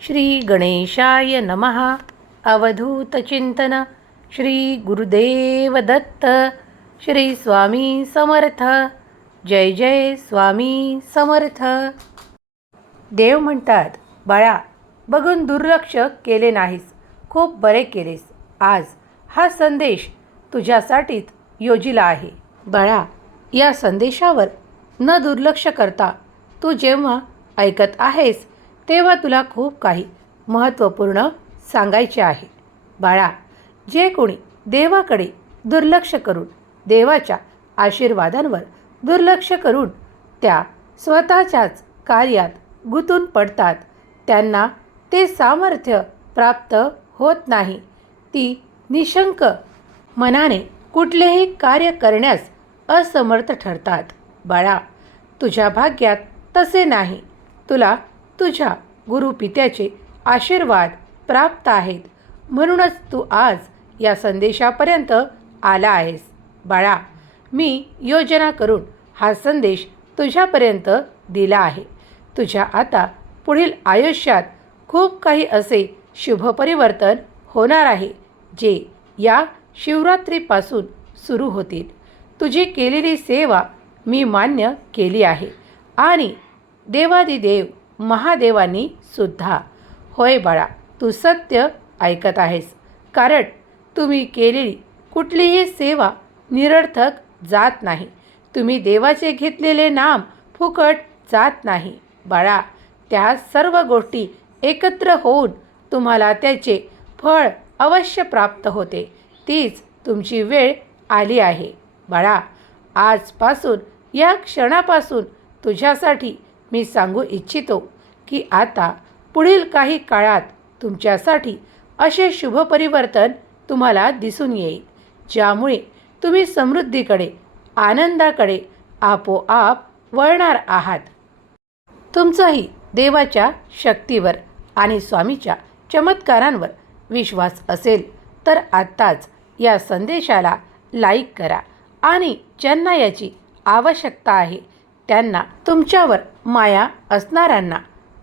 श्री गणेशाय नमः अवधूतचिंतन श्री गुरुदेव दत्त। श्री स्वामी समर्थ। जय जय स्वामी समर्थ। देव म्हणतात बाळा बघून दुर्लक्ष केले नाहीस खूप बरे केलेस. आज हा संदेश तुझ्यासाठीच योजिला आहे. बाळा या संदेशावर न दुर्लक्ष करता तू जेव्हा ऐकत आहेस तेव्हा तुला खूप काही महत्त्वपूर्ण सांगायचे आहे. बाळा जे कोणी देवाकडे दुर्लक्ष करून देवाच्या आशीर्वादांवर दुर्लक्ष करून त्या स्वतःच्याच कार्यात गुंतून पडतात त्यांना ते सामर्थ्य प्राप्त होत नाही. ती निशंक मनाने कुठलेही कार्य करण्यास असमर्थ ठरतात. बाळा तुझ्या भाग्यात तसे नाही. तुला तुझ्या गुरुपित्याचे आशीर्वाद प्राप्त आहेत. म्हणूनच तू आज या संदेशापर्यंत आला आहेस. बाळा मी योजना करून हा संदेश तुझ्यापर्यंत दिला आहे. तुझ्या आता पुढील आयुष्यात खूप काही असे शुभ परिवर्तन होणार आहे जे या शिवरात्रीपासून सुरू होतील. तुझी केलेली सेवा मी मान्य केली आहे. आणि देवादिदेव महादेवानी सुद्धा. होय बाळा तू सत्य ऐकत आहेस. कारण तुम्ही केलेली कुठलीही सेवा निरर्थक जात नाही. तुम्ही देवाचे घेतलेले नाम फुकट जात नाही. बाळा त्या सर्व गोष्टी एकत्र होऊन तुम्हाला त्याचे फळ अवश्य प्राप्त होते. तीच तुमची वेळ आली आहे. बाळा आजपासून या क्षणापासून तुझ्यासाठी मी सांगू इच्छितो की आता पुढील काही काळात तुमच्यासाठी असे शुभ परिवर्तन तुम्हाला दिसून येईल ज्यामुळे तुम्ही समृद्धीकडे आनंदाकडे आपोआप वळणार आहात. तुमचाही देवाच्या शक्तीवर आणि स्वामीच्या चमत्कारांवर विश्वास असेल तर आत्ताच या संदेशाला लाईक करा आणि ज्यांना याची आवश्यकता आहे त्यांना तुमच्यावर माया असणाऱ्यांना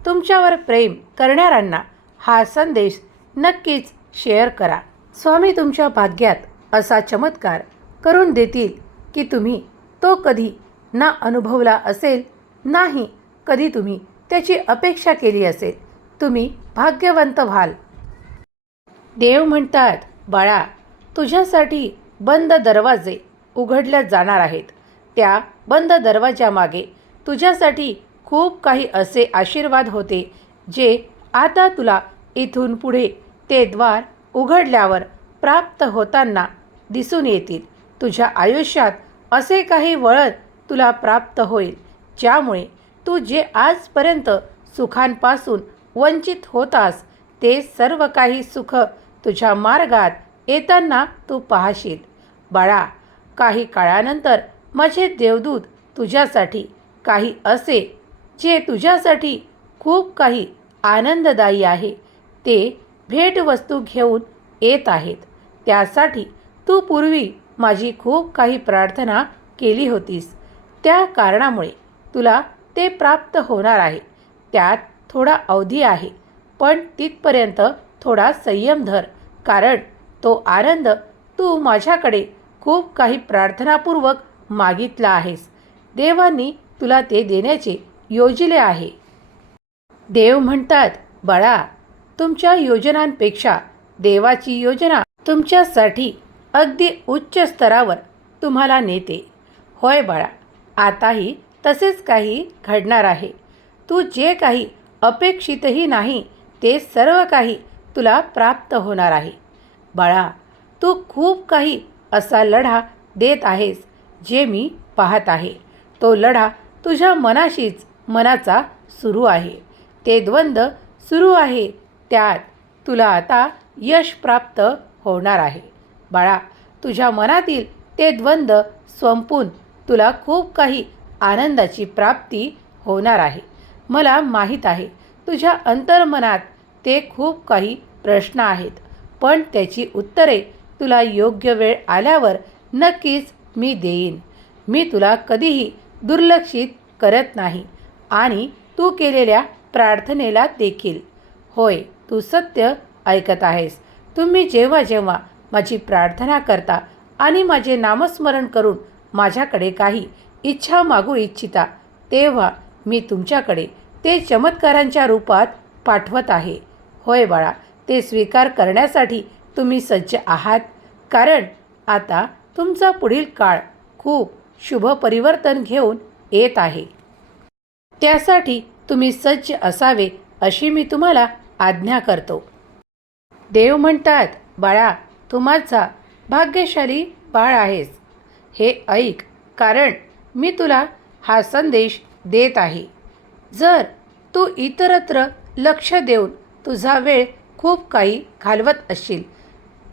तुमच्यावर प्रेम करणाऱ्यांना हा संदेश नक्कीच शेअर करा. स्वामी तुमच्या भाग्यात असा चमत्कार करून देतील की तुम्ही तो कधी ना अनुभवला असेल नाही कधी तुम्ही त्याची अपेक्षा केली असेल. तुम्ही भाग्यवंत व्हाल. देव म्हणतात बाळा तुझ्यासाठी बंद दरवाजे उघडल्या जाणार आहेत. त्या बंद दरवाजामागे तुझ्यासाठी खूप काही असे आशीर्वाद होते जे आता तुला इथून पुढे ते द्वार उघडल्यावर प्राप्त होताना दिसून येतील. तुझ्या आयुष्यात असे काही वळण तुला प्राप्त होईल ज्यामुळे तू जे आजपर्यंत सुखांपासून वंचित होतास ते सर्व काही सुख तुझ्या मार्गात येताना तू पाहशील. बाळा काही काळानंतर माझे देवदूत तुझ्यासाठी काही असे जे तुझ्यासाठी खूप काही आनंददायी आहे ते भेटवस्तू घेऊन येत आहेत. त्यासाठी तू पूर्वी माझी खूप काही प्रार्थना केली होतीस. त्या कारणामुळे तुला ते प्राप्त होणार आहे. त्यात थोडा अवधी आहे पण तिथपर्यंत थोडा संयम धर कारण तो आनंद तू माझ्याकडे खूप काही प्रार्थनापूर्वक मागितला आहेस. देवांनी तुला ते देण्याचे योजिले आहे. देव म्हणतात बाळा तुमच्या योजनांपेक्षा देवाची योजना तुमच्यासाठी अगदी उच्च स्तरावर तुम्हाला नेते. होय बाळा आताही तसेच काही घडणार आहे. तू जे काही अपेक्षितही नाही ते सर्व काही तुला प्राप्त होणार आहे. बाळा तू खूप काही असा लढा देत आहेस जे मी पाहत आहे. तो लढा तुझ्या मनाशीच मनाचा सुरू आहे. ते द्वंद्व सुरू आहे. त्यात तुला आता यश प्राप्त होणार आहे. बाळा तुझ्या मनातील ते द्वंद्व संपून तुला खूप काही आनंदाची प्राप्ती होणार आहे. मला माहीत आहे तुझ्या अंतर्मनात ते खूप काही प्रश्न आहेत पण त्याची उत्तरे तुला योग्य वेळ आल्यावर नक्कीच मी देईन. मी तुला कधीही दुर्लक्षित करत नाही. आणि तू केलेल्या प्रार्थनेला देखील. होय तू सत्य ऐकत आहेस. तुम्ही जेव्हा जेव्हा माझी प्रार्थना करता आणि माझे नामस्मरण करून माझ्याकडे काही इच्छा मागू इच्छिता तेव्हा मी तुमच्याकडे ते चमत्कारांच्या रूपात पाठवत आहे. होय बाळा ते स्वीकार करण्यासाठी तुम्ही सज्ज आहात. कारण आता तुमचा पुढील काळ खूप शुभ परिवर्तन घेऊन येत आहे. त्यासाठी तुम्ही सज्ज असावे अशी मी तुम्हाला आज्ञा करतो. देव म्हणतात बाळा तू माझा भाग्यशाली बाळ आहेस. हे ऐक कारण मी तुला हा संदेश देत आहे. जर तू इतरत्र लक्ष देऊन तुझा वेळ खूप काही घालवत असशील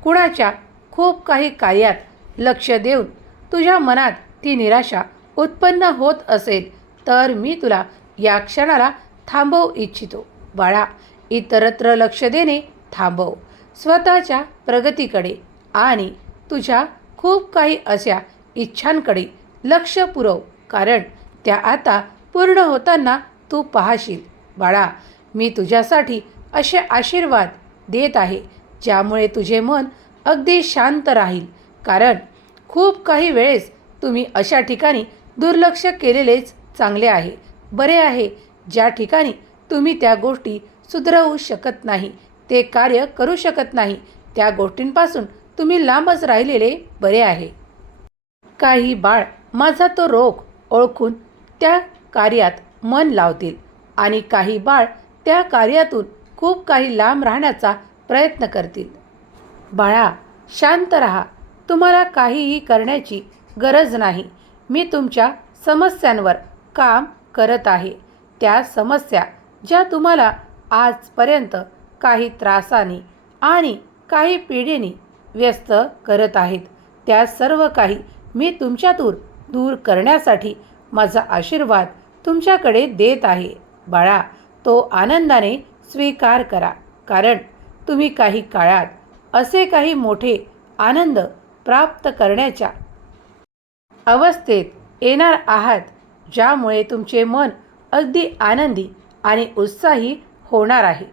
कुणाच्या खूप काही कार्यात लक्ष देऊन तुझ्या मनात ती निराशा उत्पन्न होत असेल तर मी तुला या क्षणाला थांबवू इच्छितो. बाळा इतरत्र लक्ष देणे थांबव. स्वतःच्या प्रगतीकडे आणि तुझ्या खूप काही अशा इच्छांकडे लक्ष पुरव कारण त्या आता पूर्ण होताना तू पाहशील. बाळा मी तुझ्यासाठी असे आशीर्वाद देत आहे ज्यामुळे तुझे मन अगदी शांत राहील. कारण खूप काही वेळेस तुम्ही अशा ठिकाणी दुर्लक्ष केलेलेच चांगले आहे बरे आहे. ज्या ठिकाणी तुम्ही त्या गोष्टी सुधरवू शकत नाही ते कार्य करू शकत नाही त्या गोष्टींपासून तुम्ही लांबच राहिलेले बरे आहे. काही बाळ माझा तो रोग ओळखून त्या कार्यात मन लावतील आणि काही बाळ त्या कार्यातून खूप काही लांब राहण्याचा प्रयत्न करतील. बाळा शांत राहा. तुम्हाला काहीही करण्याची गरज नाही. मी तुमच्या समस्यांवर काम करत आहे. त्या समस्या ज्या तुम्हाला आजपर्यंत काही त्रासाने आणि काही पिढीने व्यस्त करत आहेत त्या सर्व काही मी तुमच्यातून दूर करण्यासाठी माझा आशीर्वाद तुमच्याकडे देत आहे. बाळा तो आनंदाने स्वीकार करा कारण तुम्ही काही काळात असे काही मोठे आनंद प्राप्त करण्याच्या अवस्थेत येणार आहात. ज्यामुळे तुमचे मन अगदी आनंदी आणि उत्साही होणार आहे.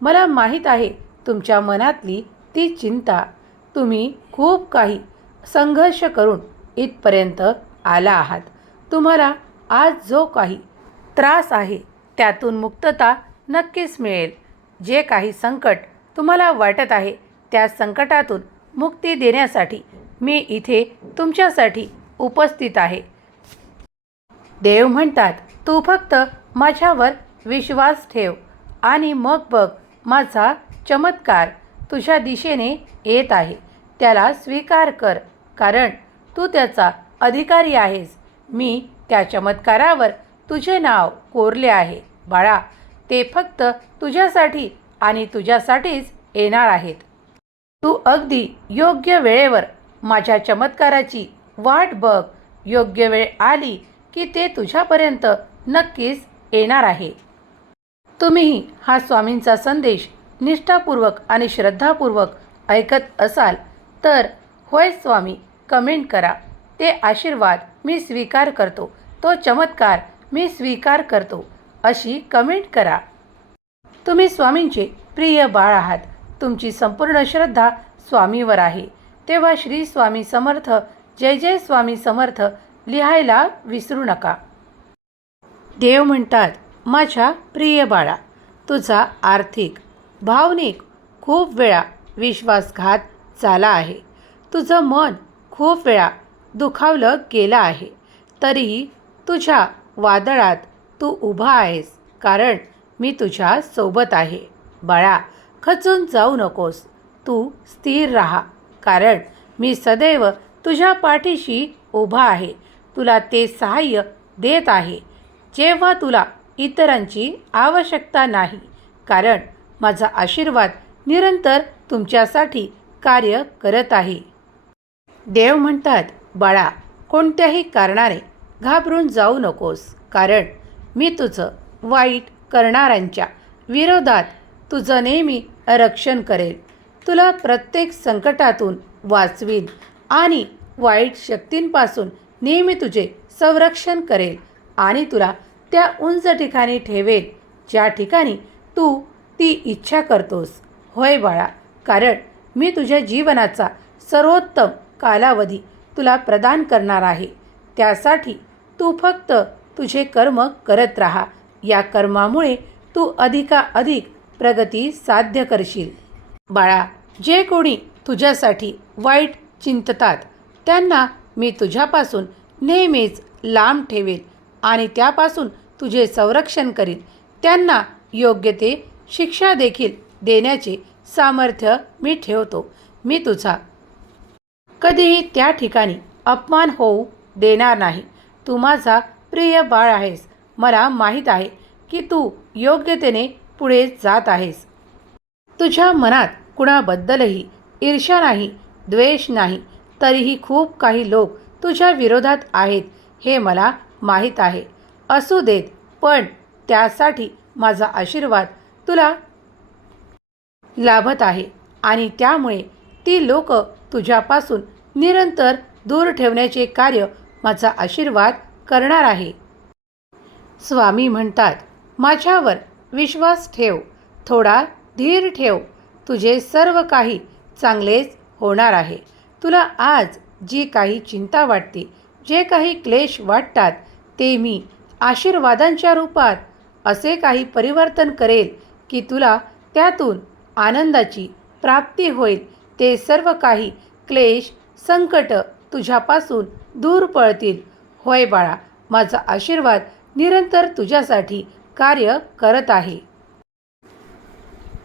मला माहीत आहे तुमच्या मनातली ती चिंता. तुम्ही खूप काही संघर्ष करून इथपर्यंत आला आहात. तुम्हाला आज जो काही त्रास आहे त्यातून मुक्तता नक्कीच मिळेल. जे काही संकट तुम्हाला वाटत आहे त्या संकटातून मुक्ती देण्यासाठी मी इथे तुमच्यासाठी उपस्थित आहे. देव म्हणतात तू फक्त माझ्यावर विश्वास ठेव आणि मग बघ माझा चमत्कार तुझ्या दिशेने येत आहे. त्याला स्वीकार कर कारण तू त्याचा अधिकारी आहेस. मी त्या चमत्कारावर तुझे नाव कोरले आहे. बाळा ते फक्त तुझ्यासाठी आणि तुझ्यासाठीच येणार आहेत. तू अगदी योग्य वेळेवर माझ्या चमत्काराची वाट बघ. योग्य वेळ आली की ते तुझ्यापर्यंत नक्कीच येणार आहे. तुम्ही हा स्वामींचा संदेश निष्ठापूर्वक आणि श्रद्धापूर्वक ऐकत असाल तर होय स्वामी कमेंट करा. ते आशीर्वाद मी स्वीकार करतो. तो चमत्कार मी स्वीकार करतो. अशी कमेंट करा. तुम्ही स्वामींचे प्रिय बाळ आहात. तुमची संपूर्ण श्रद्धा स्वामीवर आहे. तेव्हा श्री स्वामी समर्थ जय जय स्वामी समर्थ लिहायला विसरू नका. देव म्हणतात माझ्या प्रिय बाळा तुझा आर्थिक भावनिक खूप वेळा विश्वासघात झाला आहे. तुझं मन खूप वेळा दुखावलं गेलं आहे. तरीही तुझ्या वादळात तू उभा आहेस कारण मी तुझ्या सोबत आहे. बाळा खचून जाऊ नकोस. तू स्थिर राहा कारण मी सदैव तुझ्या पाठीशी उभा आहे. तुला ते सहाय्य देत आहे. जेव्हा तुला इतरांची आवश्यकता नाही कारण माझा आशीर्वाद निरंतर तुमच्यासाठी कार्य करत आहे. देव म्हणतात बाळा कोणत्याही कारणाने घाबरून जाऊ नकोस कारण मी तुझं वाईट करणाऱ्यांच्या विरोधात तुझं नेहमी रक्षण करेल तुला प्रत्येक संकटातून वाचवीन आणि वाईट शक्तींपासून नेहमी तुझे संरक्षण करेल आणि तुला त्या उंच ठिकाणी ठेवेल. ज्या ठिकाणी तू ती इच्छा करतोस. होय बाळा कारण मी तुझ्या जीवनाचा सर्वोत्तम कालावधी तुला प्रदान करणार आहे. त्यासाठी तू फक्त तुझे कर्म करत राहा. या कर्मामुळे तू अधिकाधिक प्रगती साध्य करशील. बाळा जे कोणी तुझ्यासाठी वाईट चिंततात त्यांना मी तुझ्यापासून नेहमीच लांब ठेवेल आणि त्यापासून तुझे संरक्षण करीन त्यांना योग्य ते शिक्षा देखील देण्याचे सामर्थ्य मी ठेवतो. मी तुझा कधीही त्या ठिकाणी अपमान होऊ देणार नाही. तू माझा प्रिय बाळ आहेस. मला माहीत आहे की तू योग्यतेने पुढे जात आहेस. तुझ्या मनात कुणाबद्दलही ईर्ष्या नाही द्वेष नाही. तरीही खूप काही लोक तुझ्या विरोधात आहेत हे मला माहीत आहे. असू देत पण त्यासाठी माझा आशीर्वाद तुला लाभत आहे आणि त्यामुळे ती लोक तुझ्यापासून निरंतर दूर ठेवण्याचे कार्य माझा आशीर्वाद करणार आहे. स्वामी म्हणतात माझ्यावर विश्वास ठेव थोडा धीर ठेव तुझे सर्व काही चांगलेच होणार आहे. तुला आज जी काही चिंता वाटते जे काही क्लेश वाटतात ते मी आशीर्वादांच्या रूपात असे काही परिवर्तन करेल की तुला त्यातून आनंदाची प्राप्ती होईल. ते सर्व काही क्लेश संकट तुझ्यापासून दूर पळतील. होय बाळा माझा आशीर्वाद निरंतर तुझ्यासाठी कार्य करत आहे.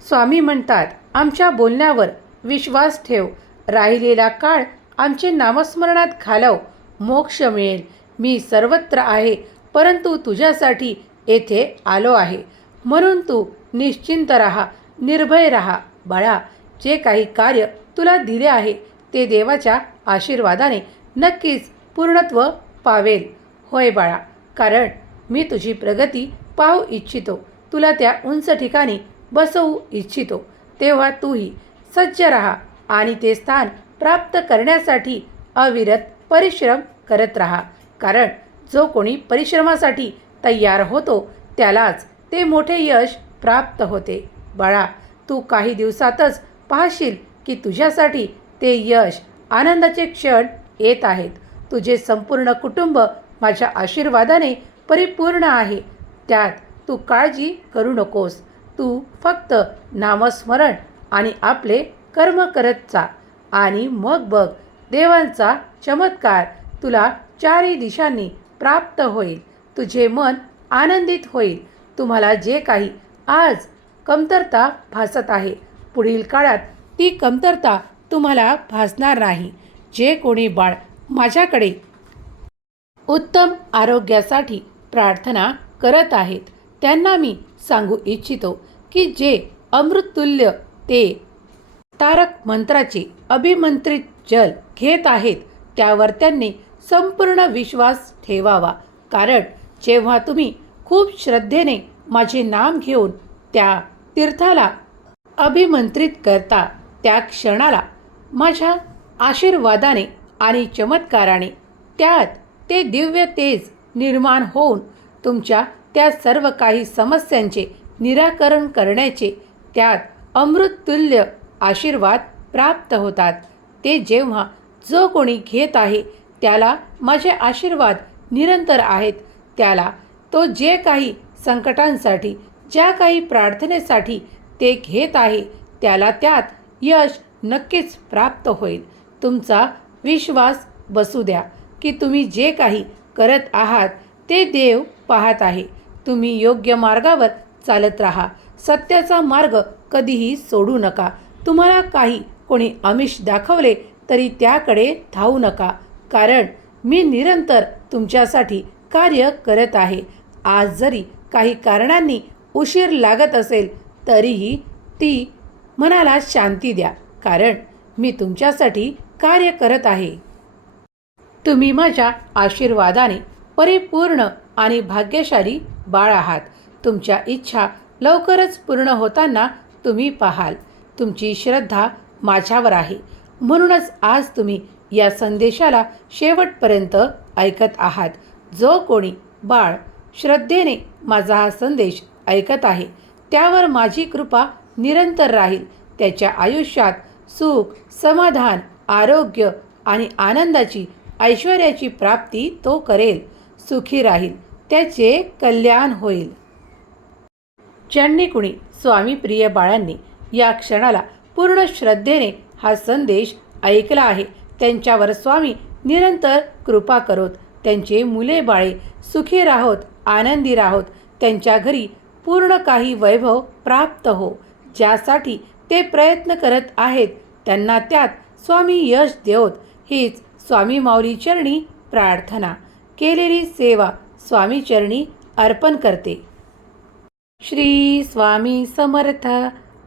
स्वामी म्हणतात आमच्या बोलण्यावर विश्वास ठेव. राहिलेला काळ आमचे नामस्मरणात घालव. मोक्ष मिळेल. मी सर्वत्र आहे परंतु तुझ्यासाठी येथे आलो आहे. म्हणून तू निश्चिंत राहा निर्भय राहा. बाळा जे काही कार्य तुला दिले आहे ते देवाच्या आशीर्वादाने नक्कीच पूर्णत्व पावेल. होय बाळा कारण मी तुझी प्रगती पाहू इच्छितो. तुला त्या उंच ठिकाणी बसवू इच्छितो. तेव्हा तूही सज्ज राहा. आणि ते स्थान प्राप्त करण्यासाठी अविरत परिश्रम करत राहा. कारण जो कोणी परिश्रमासाठी तयार होतो त्यालाच ते मोठे यश प्राप्त होते. बाळा तू काही दिवसातच पाहशील की तुझ्यासाठी ते यश आनंदाचे क्षण येत आहेत. तुझे संपूर्ण कुटुंब माझ्या आशीर्वादाने परिपूर्ण आहे. त्यात तू काळजी करू नकोस. तू फक्त नामस्मरण आणि आपले कर्म करत जा आणि मग बघ देवांचा चमत्कार तुला चारही दिशांनी प्राप्त होईल. तुझे मन आनंदित होईल. तुम्हाला जे काही आज कमतरता भासत आहे पुढील काळात ती कमतरता तुम्हाला भासणार नाही. जे कोणी बाळ माझ्याकडे उत्तम आरोग्यासाठी प्रार्थना करत आहेत त्यांना मी सांगू इच्छितो की जे अमृततुल्य ते तारक मंत्राचे अभिमंत्रित जल घेत आहेत त्यावर त्यांनी संपूर्ण विश्वास ठेवावा. कारण जेव्हा तुम्ही खूप श्रद्धेने माझे नाम घेऊन त्या तीर्थाला अभिमंत्रित करता त्या क्षणाला माझ्या आशीर्वादाने आणि चमत्काराने त्यात ते दिव्य तेज निर्माण होऊन तुमच्या त्या सर्व काही समस्यांचे निराकरण करण्याचे त्यात अमृततुल्य आशीर्वाद प्राप्त होतात. ते जेव्हा जो कोणी घेत आहे त्याला माझे आशीर्वाद निरंतर आहेत. त्याला तो जे काही संकटांसाठी ज्या काही प्रार्थनेसाठी ते घेत आहे त्याला त्यात यश नक्कीच प्राप्त होईल. तुमचा विश्वास बसू द्या की तुम्ही जे काही करत आहात ते देव पाहत आहे. तुम्ही योग्य मार्गावर चालत राहा. सत्याचा मार्ग कधीही सोडू नका. तुम्हाला काही कोणी आमिष दाखवले तरी त्याकडे धावू नका. कारण मी निरंतर तुमच्यासाठी कार्य करत आहे. आज जरी काही कारणांनी उशीर लागत असेल तरीही ती मनाला शांती द्या. कारण मी तुमच्यासाठी कार्य करत आहे. तुम्ही माझ्या आशीर्वादाने परिपूर्ण आणि भाग्यशाली बाळ आहात. तुमच्या इच्छा लवकरच पूर्ण होताना तुम्ही पाहाल. तुमची श्रद्धा माझ्यावर आहे. म्हणूनच आज तुम्ही या संदेशाला शेवटपर्यंत ऐकत आहात. जो कोणी बाळ श्रद्धेने माझा हा संदेश ऐकत आहे त्यावर माझी कृपा निरंतर राहील. त्याच्या आयुष्यात सुख समाधान आरोग्य आणि आनंदाची ऐश्वर्याची प्राप्ती तो करेल. सुखी राहील. त्याचे कल्याण होईल. ज्यांनी कुणी स्वामी प्रिय बाळांनी या क्षणाला पूर्ण श्रद्धेने हा संदेश ऐकला आहे. त्यांच्यावर स्वामी निरंतर कृपा करोत. त्यांचे मुले बाळे सुखी राहोत आनंदी राहोत. त्यांच्या घरी पूर्ण काही वैभव प्राप्त हो. ज्यासाठी ते प्रयत्न करत आहेत त्यांना त्यात स्वामी यश देवत. हीच स्वामी माऊली चरणी प्रार्थना. केलेली सेवा स्वामी चरणी अर्पण करते. श्री स्वामी समर्थ.